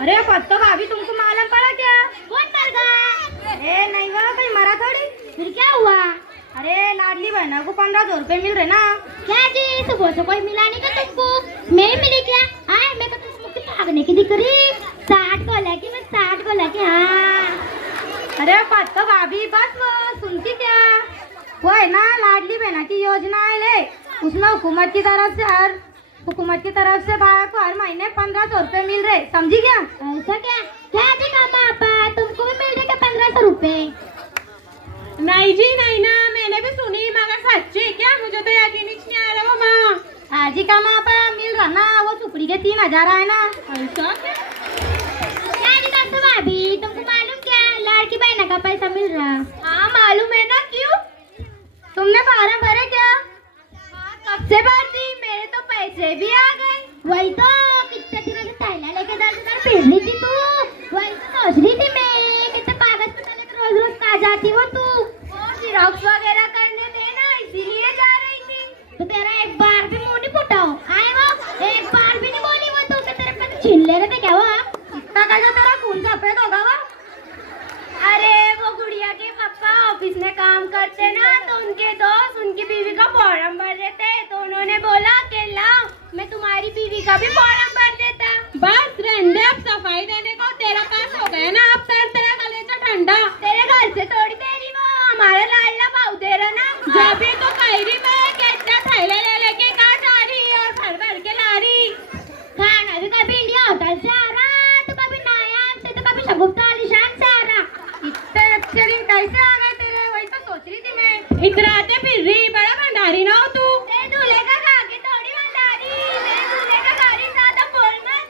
अरे पत्तो भाभी, तुमको मालूम पड़ा क्या? कौन मर गया? ए नहीं, वो कोई मरा थोड़ी। फिर क्या हुआ? अरे लाडली बहना को 1500 रुपए मिल रहे ना। क्या जी, सुबह से कोई मिला नहीं का तुमको? मैं मिली क्या? आए मैं तो तुमको भागने की दिख रही। 60 को लेके, मैं 60 को लेके। हाँ अरे पत्तो भाभी, बस वो सुनती क्या? वो है ना लाडली बहना की योजना है ले, उसमें हुकूमत की तरफ से हर महीने 1500 रुपए मिल रहे, समझी क्या? ऐसा क्या? क्या जी पापा, तुमको भी मिल रहे 1500 रुपए? नहीं जी नहीं ना, मैंने भी सुनी, मगर सच्ची क्या? मुझे तो यकीन नहीं आ रहा। वो माँ आजी का माँ पर मिल रहा ना, वो चुपड़ी के 3000 है ना। ऐसा क्या जी दादू भाभी, तुमको मालूम क्या लड़की बहन का पैसा मिल रहा? हाँ मालूम है ना। क्यों, तुमने फार्म भरे क्या? कब से भर दी, मेरे तो पैसे भी आ गए। वही तो, कितने दिनों से थैला लेके दर फिरनी थी तू। वही तो सोच रही थी मैं, कितने कागज पता लेकर रोज रोज कहाँ जाती हो तू? और जिरॉक्स वगैरह करने देना, इसीलिए जा रही थी। तो तेरा एक बार भी मुंह नहीं फूटा हो? आए वो एक बार भी नहीं बोली वो तो, तेरे पे छीन ले रहे थे क्या वो? इतना कैसा तेरा खून सफेद होगा वो? अरे वो गुड़िया के पापा ऑफिस में काम करते ना, तो उनके दोस्त उनकी बीवी का फॉर्म भर रहे थे, तो उन्होंने बोला कि लाओ मैं तुम्हारी बीवी का भी फॉर्म भर देता। बस रहने, अब सफाई देने को तेरा पास हो गया ना, अब सर तेरा कलेजा ठंडा। तेरे घर से थोड़ी देरी, वो हमारा लाडला भाऊ दे रहा ना। जब भी तो कह रही मैं कि इतना थैले ले लेके कहाँ जा रही और भर भर के ला रही। खाना भी कभी इंडिया होटल से आ रहा, तो कभी नायाब से, तो कभी शगुफ्ता आलिशान से आ रहा। इतने अच्छे दिन कैसे आ गए तेरे? वही तो सोच रही थी मैं। इतराते फिर रही, बड़ा भंडारी ना हो तू। तेरे दूल्हे का खा के थोड़ी भंडारी, मेरे दूल्हे का खा रही, ज्यादा बोल मत।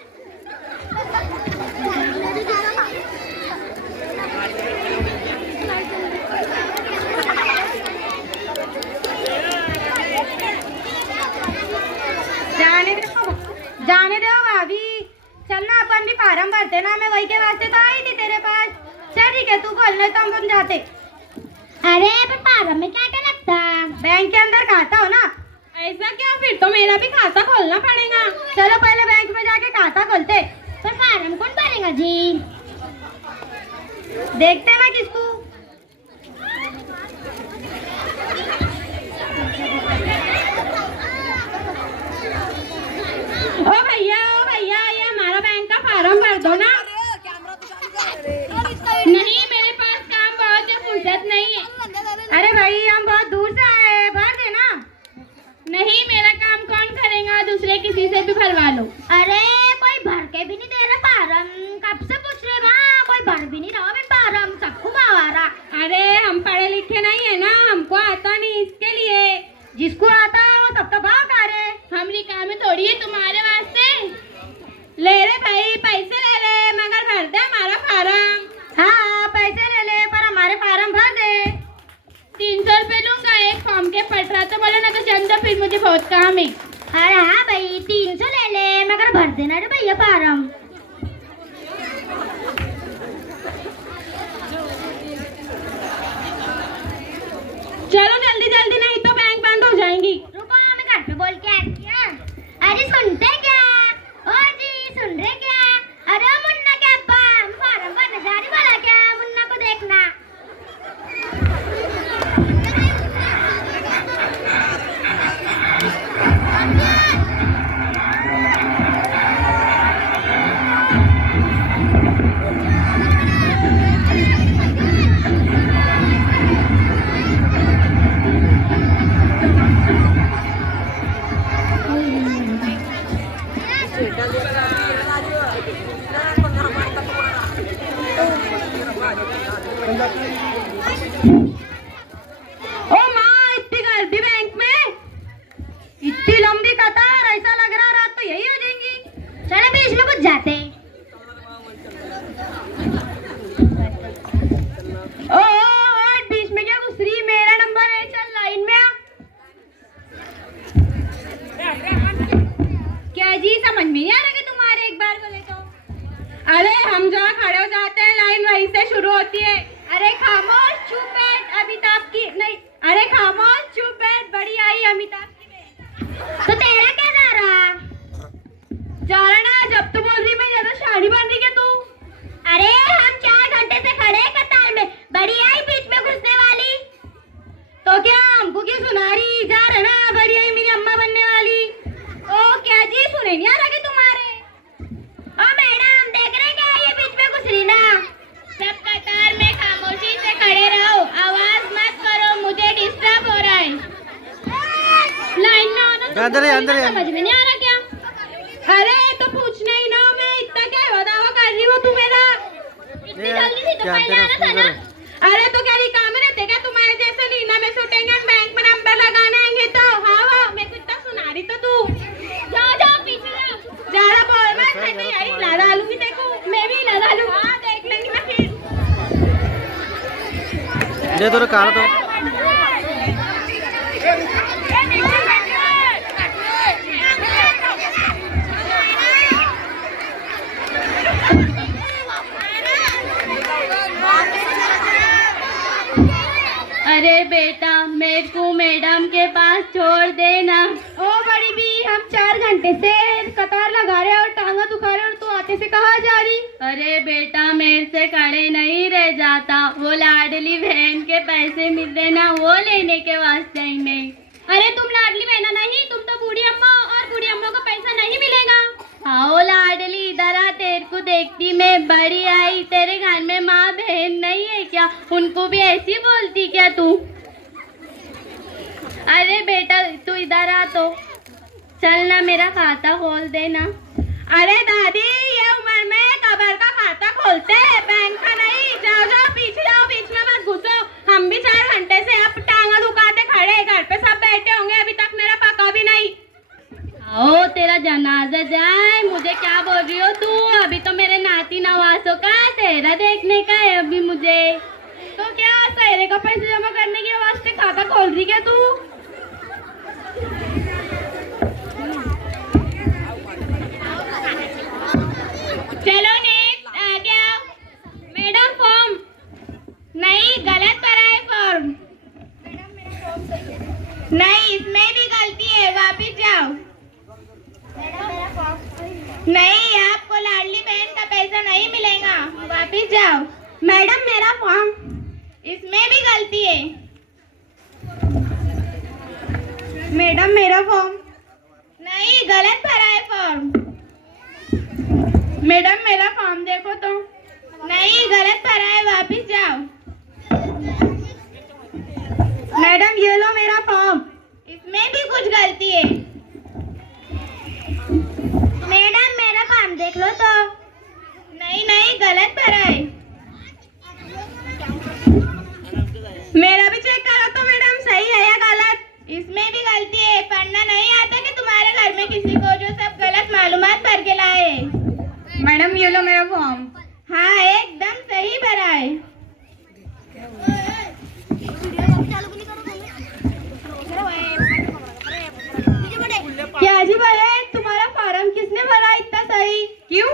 जाने दो भाभी, चलना अपन भी फार्म भरते ना, मैं वही के वास्ते तो आई थी तेरे पास। चल ठीक है, तू बोलने तो हम जाते। अरे पर फार्म में क्या क्या लगता? बैंक के अंदर खाता हो ना। ऐसा क्या? फिर तो मेरा भी खाता खोलना पड़ेगा। चलो पहले बैंक में जाके खाता खोलते। पर फार्म कौन भरेगा जी? देखते ना किसको। ओ भैया ये हमारा बैंक का फार्म भर दो ना। नहीं, मेरे पास काम बहुत है, फुर्सत नहीं है। अरे भाई, हम बहुत दूर से आए, भर देना। नहीं, मेरा काम कौन करेगा? दूसरे किसी से भी भरवा लो। अरे कोई भर के भी नहीं दे रहा फार्म, कब से पूछ रहे वहाँ, कोई भर भी नहीं रहा फार्म, सबको मारा। अरे हम पढ़े लिखे नहीं है ना, हमको आता नहीं, इसके लिए। जिसको आता है वो तब तो भाव करे। हम निकाह में थोड़ी है तुम्हारे वास्ते। ले रे भाई, पैसे ले ले, मगर भर दे हमारा फार्म। हाँ पैसे ले ले, पर हमारे फार्म भर दे। 300 रुपए लूंगा एक फॉर्म के। पट रहा तो बोलो ना, तो चंदा फिर मुझे बहुत काम है। अरे हाँ भाई 300 ले ले, मगर भर देना रे भैया फार्म। चलो जल्दी जल्दी, नहीं तो बैंक बंद हो जाएंगी। रुको मैं घर पे बोल के आती हूँ। अरे सुनते क्या? ओ जी सुन रहे क्या? अरे मुन्ना के अब्बा, मैं फार्म भरने जा रही, वाला क्या मुन्ना को देखना। ओ माँ, इतनी गर्दी बैंक में, इतनी लंबी कतार, ऐसा लग रहा रात तो यही हो जाएंगी। चलो बीच में कुछ जाते। ओ होती है। अरे खामोश, चुप बैठ। अमिताभ की नहीं, अरे खामोश, चुप बैठ। बड़ी आई अमिताभ की बहन। तो तेरा क्या जा रहा? जा रहा ना, जब तो बोल रही मैं ज्यादा शादी बन रही क्या तू? अरे हम 4 घंटे से खड़े हैं कतार में, बड़ी आई बीच में घुसने वाली। तो क्या हमको क्यों सुना रही? जा रहा ना, बड़ी आई मेरी अम्मा बनने वाली। ओ क्या जी, सुने नहीं आ रहा कि तुम्हारे? ओ मैडम देख रहे क्या, ये बीच में घुस रही ना। सब कतार में खामोशी से खड़े रहो, आवाज मत करो, मुझे डिस्टर्ब हो रहा है। लाइन में होना तो अंदर है, अंदर है। समझ में नहीं आ रहा क्या? अरे तो पूछना ही ना, मैं इतना क्या दावा कर रही हूँ, तू मेरा इतनी जल्दी से तो क्या पहले आना था ना। अरे तो क्या ये काम रहते क्या तुम्हारे जैसे? लीना में सुटेंगे, बैंक में नंबर लगाना आएंगे तो हाँ मैं कुछ तो सुना रही तो तू जाओ जाओ पीछे जाओ। ज्यादा बोल मत, मैं तो यही ला डालूंगी, देखो मैं भी ला डालूंगी। हाँ देख लेंगी मैं फिर। दे दो कार तो। अरे बेटा मेरे को मैडम के पास छोड़ देना। ओ बड़ी भी, हम 4 घंटे से कतार लगा रहे हैं और टांगा दुखा रहे हैं और तू आते से कहाँ जा रही? अरे बेटा मेरे से खड़े नहीं रह जाता, वो लाडली बहन के पैसे मिलते ना, वो लेने के वास्ते ही मैं। अरे तुम लाडली बहना नहीं, तुम तो बूढ़ी अम्मा, और बूढ़ी अम्मा को पैसा नहीं मिलेगा। आओ लाडली इधर आ, तेरे को देखती मैं बड़ी आई। तेरे घर में माँ बहन नहीं है क्या? उनको भी ऐसी बोलती क्या तू? अरे बेटा तू इधर आ तो चल ना, मेरा खाता खोल देना। अरे दादी ये उम्र में कबर का खाता खोलते हैं, बैंक का नहीं। जाओ जाओ पीछे जाओ, बीच में मत घुसो। हम भी 4 घंटे से अब टांगा दुखाते खड़े हैं, घर पे सब बैठे होंगे, अभी तक मेरा पका भी नहीं। आओ तेरा जनाजा जाए, मुझे क्या बोल रही हो तू? अभी तो मेरे नाती नवासों का चेहरा देखने का है अभी मुझे। तो क्या सहेरे का पैसे जमा करने के वास्ते खाता खोल रही क्या तू? चलो नेक्स्ट आ गया। मैडम फॉर्म नहीं, गलत भरा है फॉर्म। नहीं इसमें भी गलती है, वापिस जाओ। नहीं आपको लाडली बहन का पैसा नहीं मिलेगा, वापिस जाओ। मैडम मेरा फॉर्म। इसमें भी गलती है। मैडम मेरा फॉर्म। नहीं गलत भरा है फॉर्म। मैडम मेरा फॉर्म देखो तो। नहीं गलत भरा है, वापिस जाओ। मैडम ये लो मेरा फॉर्म। इसमें भी कुछ गलती है। मैडम मेरा फॉर्म देख लो तो। नहीं नहीं गलत भरा है। मेरा भी चेक करो तो मैडम, सही है या गलत? इसमें भी गलती है। पढ़ना नहीं आता कि तुम्हारे घर में किसी को जो सब गलत मालूमात भर के लाए? मैडम ये लो मेरा फॉर्म। हाँ एकदम सही भरा है। क्या जी भाई, तुम्हारा फॉर्म किसने भरा इतना सही? क्यों?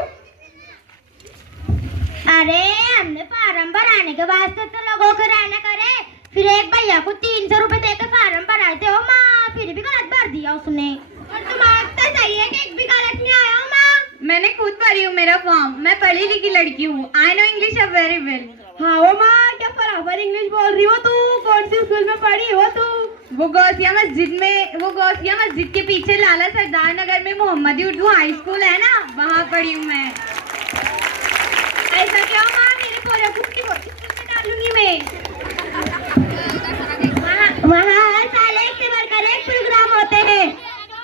अरे हमने फार्म भराने के वास्ते तो लोगों को रहना करे, फिर एक भैया को 300 रुपए देकर फार्म भराए थे। ओ माँ, फिर भी गलत भर दिया उसने। और तुम्हारा तो सही है कि एक भी गलत नहीं आया हो माँ। मैंने खुद भरी हूँ मेरा फॉर्म, मैं पढ़ी लिखी लड़की हूँ। I know English very well. हाँ वो माँ, क्या बराबर इंग्लिश बोल रही हो तू? कौन सी स्कूल में पढ़ी हो तू? वो गौसिया मस्जिद के पीछे लाला सरदार नगर में मोहम्मदी उर्दू हाई स्कूल है ना, वहाँ पढ़ी हूँ मैं। ऐसा क्या माँ, मेरे पोरे कुछ में डालूंगी मैं। वहाँ हर साल एक से बढ़कर एक प्रोग्राम होते हैं।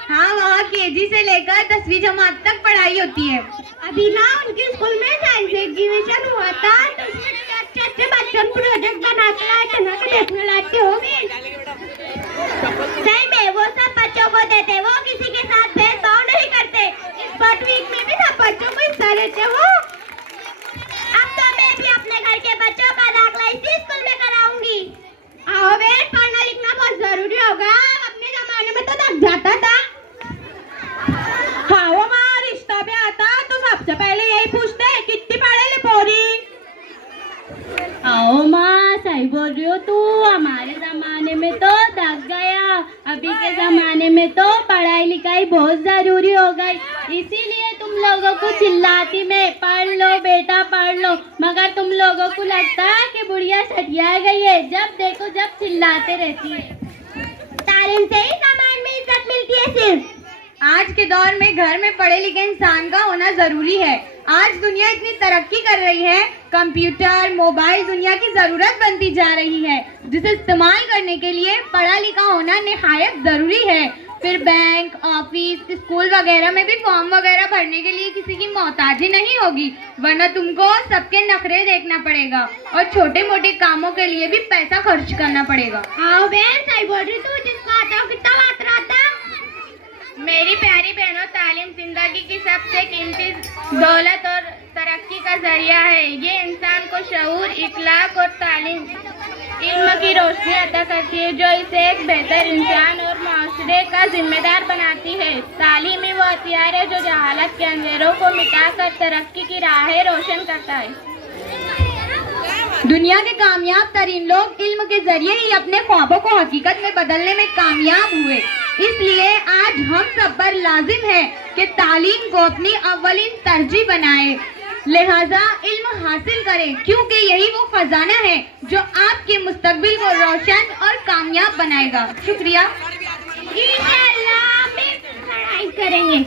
हाँ वहाँ केजी से लेकर 10वीं जमात तक पढ़ाई होती है। अभी ना उनके स्कूल में साइंस एग्जीबिशन हुआ था, तो उसमें अच्छे बच्चों प्रोजेक्ट बना के देखने लाते होंगे। सही में वो सब बच्चों को देते, वो किसी के साथ भेदभाव नहीं करते। स्पोर्ट वीक में भी सब बच्चों को हिस्सा लेते हो। अब तो मैं भी अपने घर के बच्चों का दाखिला इसी स्कूल में कराऊंगी। आओ बेट, पढ़ना लिखना बहुत जरूरी होगा, अपने जमाने में तो दब जाता था। हाँ वो माँ, रिश्ता भी आता तो सबसे पहले यही पूछते कितनी पढ़े ले पोरी। आओ माँ, सही बोल रही हो तू। हमारे जमाने में तो दग गया, अभी के जमाने में तो पढ़ाई लिखाई बहुत जरूरी हो गई, इसीलिए तुम लोगों को चिल्लाती मैं, पढ़ लो बेटा पढ़ लो। मगर तुम लोगों को लगता है कि बुढ़िया सटिया गई है, जब देखो जब चिल्लाते रहती है। तालीम से ही समाज में इज्जत मिलती है सिर्फ। आज के दौर में घर में पढ़े लिखे इंसान का होना जरूरी है। आज दुनिया इतनी तरक्की कर रही है, कंप्यूटर मोबाइल दुनिया की जरूरत बनती जा रही है, जिसे इस्तेमाल करने के लिए पढ़ा लिखा होना निहायत जरूरी है। फिर बैंक, ऑफिस, स्कूल वगैरह में भी फॉर्म वगैरह भरने के लिए किसी की मोहताजी नहीं होगी, वरना तुमको सबके नखरे देखना पड़ेगा और छोटे मोटे कामों के लिए भी पैसा खर्च करना पड़ेगा। आओ बहन, सही बोल रही तू, जिसको आता हो कितना बात रहता। मेरी प्यारी बहनों, तालीम जिंदगी की सबसे कीमती दौलत और तरक्की का जरिया है। ये इंसान को शऊर, इखलाक और तालीम, इल्म की रोशनी अता करती है, जो इसे एक बेहतर इंसान और माशरे का जिम्मेदार बनाती है। तालीम ही वो हथियार है जो जहालत के अंधेरों को मिटाकर तरक्की की राहें रोशन करता है। दुनिया के कामयाब तरीन लोग इल्म के जरिए ही अपने ख्वाबों को हकीकत में बदलने में कामयाब हुए। इसलिए आज हम सब पर लाजिम है कि तालीम को अपनी अव्वलीन तरजीह बनाएं, लिहाजा इल्म हासिल करें, क्योंकि यही वो खजाना है जो आपके मुस्तकबिल को रोशन और कामयाब बनाएगा। शुक्रिया। इंशाअल्लाह हम भी पढ़ाई करेंगे।